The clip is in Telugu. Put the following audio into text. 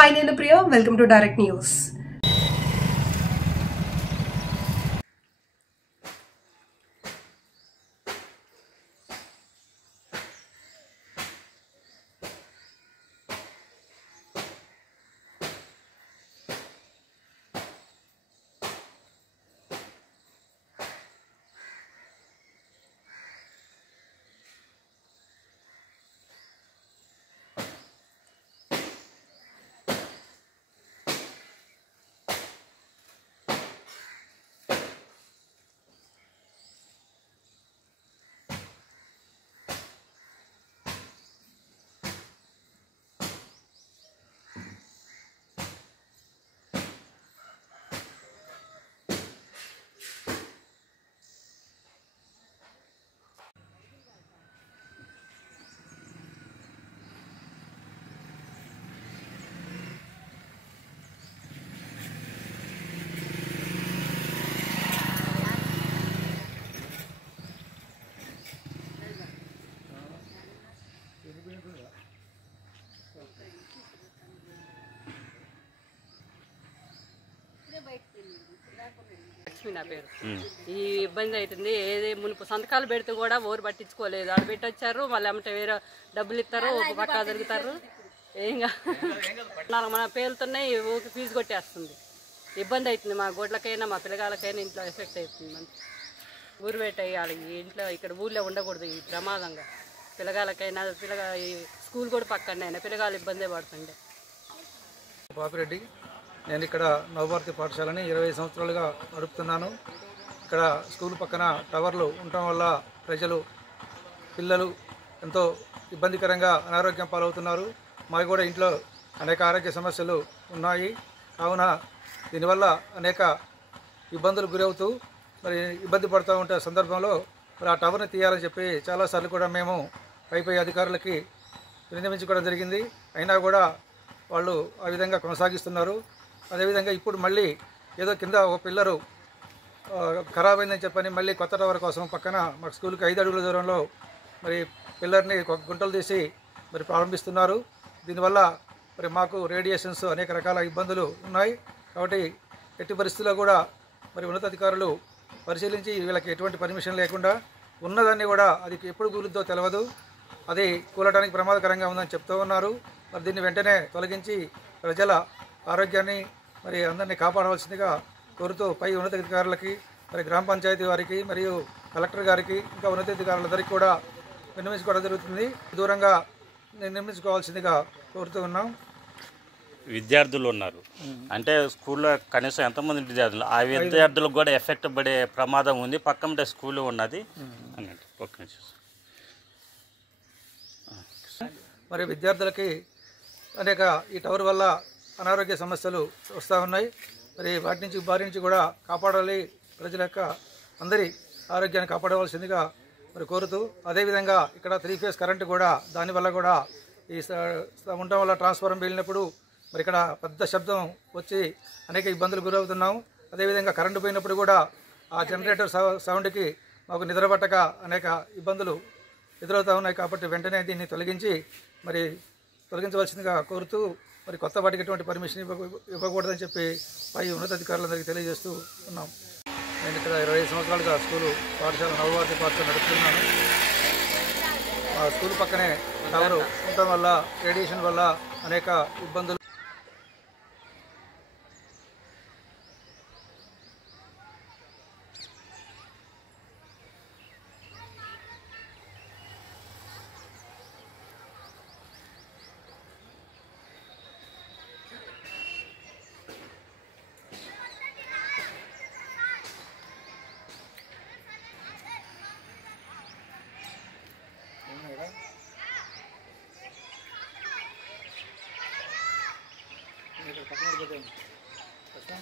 Hi, Nenu Priya. Welcome to Direct News. Lakshmi నా పేరు. ఈ ఇబ్బంది అవుతుంది. ఏది మునుపు సంతకాలు పెడితే కూడా ఓరు పట్టించుకోలేదు. ఆడ పెట్టొచ్చారు, మళ్ళీ అమ్మటే వేరే డబ్బులు ఇస్తారు, ఒక పక్క దొరుకుతారు. ఏంగా మన పేరుతున్నాయి, ఊరికి ఫీజు కొట్టేస్తుంది. ఇబ్బంది అవుతుంది మా గోడ్లకైనా మా పిల్లగాళ్ళకైనా ఇంట్లో ఎఫెక్ట్ అవుతుంది. మంచి ఊరు పెట్టేయాలి ఇంట్లో, ఇక్కడ ఊళ్ళో ఉండకూడదు. ఈ ప్రమాదంగా పిల్లగాళ్ళకైనా ఈ స్కూల్ కూడా పక్కనే అయినా పిల్లగాళ్ళు ఇబ్బందే పడుతుండే. పాపిరెడ్డి, నేను ఇక్కడ నవభారతి పాఠశాలని 20 సంవత్సరాలుగా నడుపుతున్నాను. ఇక్కడ స్కూల్ పక్కన టవర్లు ఉండటం వల్ల పిల్లలు ఎంతో ఇబ్బందికరంగా అనారోగ్యం పాలవుతున్నారు. మాకు కూడా ఇంట్లో అనేక ఆరోగ్య సమస్యలు ఉన్నాయి. కావున దీనివల్ల అనేక ఇబ్బందులు గురవుతూ మరి ఇబ్బంది పడుతూ ఉంటే సందర్భంలో మరి ఆ టవర్ని తీయాలని చెప్పి చాలాసార్లు కూడా మేము పై అధికారులకి విన్నవించుకోవడం జరిగింది. అయినా కూడా వాళ్ళు ఆ విధంగా కొనసాగిస్తున్నారు. అదేవిధంగా ఇప్పుడు మళ్ళీ ఏదో కింద ఒక పిల్లరు ఖరాబ్ అయిందని చెప్పని మళ్ళీ కొత్త టవర్ కోసం పక్కన మాకు స్కూల్కి 5 అడుగుల దూరంలో మరి పిల్లర్ని గుంటలు తీసి మరి ప్రారంభిస్తున్నారు. దీనివల్ల మరి మాకు రేడియేషన్స్ అనేక రకాల ఇబ్బందులు ఉన్నాయి. కాబట్టి ఎట్టి పరిస్థితుల్లో కూడా మరి ఉన్నతాధికారులు పరిశీలించి వీళ్ళకి ఎటువంటి పర్మిషన్ లేకుండా ఉన్నదాన్ని కూడా అది ఎప్పుడు కూలుద్దో తెలియదు, అది కూలడానికి ప్రమాదకరంగా ఉందని చెప్తూ ఉన్నారు. మరి దీన్ని వెంటనే తొలగించి ప్రజల ఆరోగ్యాన్ని మరి అందరినీ కాపాడవలసిందిగా కోరుతూ పై ఉన్నతాధికారులకి మరి గ్రామ పంచాయతీ వారికి మరియు కలెక్టర్ గారికి ఇంకా ఉన్నతాధికారులందరికీ కూడా విన్నవించుకోవడం జరుగుతుంది. దూరంగా నిర్మించుకోవాల్సిందిగా కోరుతూ ఉన్నాం. విద్యార్థులు ఉన్నారు అంటే స్కూల్లో కనీసం ఎంతమంది విద్యార్థులు, ఆ విద్యార్థులకు కూడా ఎఫెక్ట్ పడే ప్రమాదం ఉంది. పక్కన స్కూల్ ఉన్నది అన్నట్టు. ఒక్క నిమిషం. మరి విద్యార్థులకి అనేక ఈ టవర్ వల్ల అనారోగ్య సమస్యలు వస్తూ ఉన్నాయి. మరి వాటి నుంచి బారి నుంచి కూడా కాపాడాలి, ప్రజల యొక్క అందరి ఆరోగ్యాన్ని కాపాడవలసిందిగా మరి కోరుతూ, అదేవిధంగా ఇక్కడ 3 ఫేజ్ కరెంటు కూడా దానివల్ల కూడా ఈ ఉండటం వల్ల ట్రాన్స్ఫార్మర్ వెళ్ళినప్పుడు మరి ఇక్కడ పెద్ద శబ్దం వచ్చి అనేక ఇబ్బందులు గురవుతున్నాం. అదేవిధంగా కరెంటు పోయినప్పుడు కూడా ఆ జనరేటర్ సౌండ్కి మాకు నిద్రపట్టక అనేక ఇబ్బందులు ఎదురవుతూ ఉన్నాయి. కాబట్టి వెంటనే దీన్ని తొలగించవలసిందిగా కోరుతూ మరి కొత్త వాటికి ఎటువంటి పర్మిషన్ ఇవ్వకూడదని చెప్పి పై ఉన్నతాధికారులందరికీ తెలియజేస్తూ ఉన్నాం. నేను ఇక్కడ 20 సంవత్సరాలుగా పాఠశాల నవభారతి పాఠశాల నడుపుతున్నాను. ఆ స్కూల్ పక్కనే టవర్ ఉండటం వల్ల రేడియేషన్ వల్ల అనేక ఇబ్బందులు. పక్కన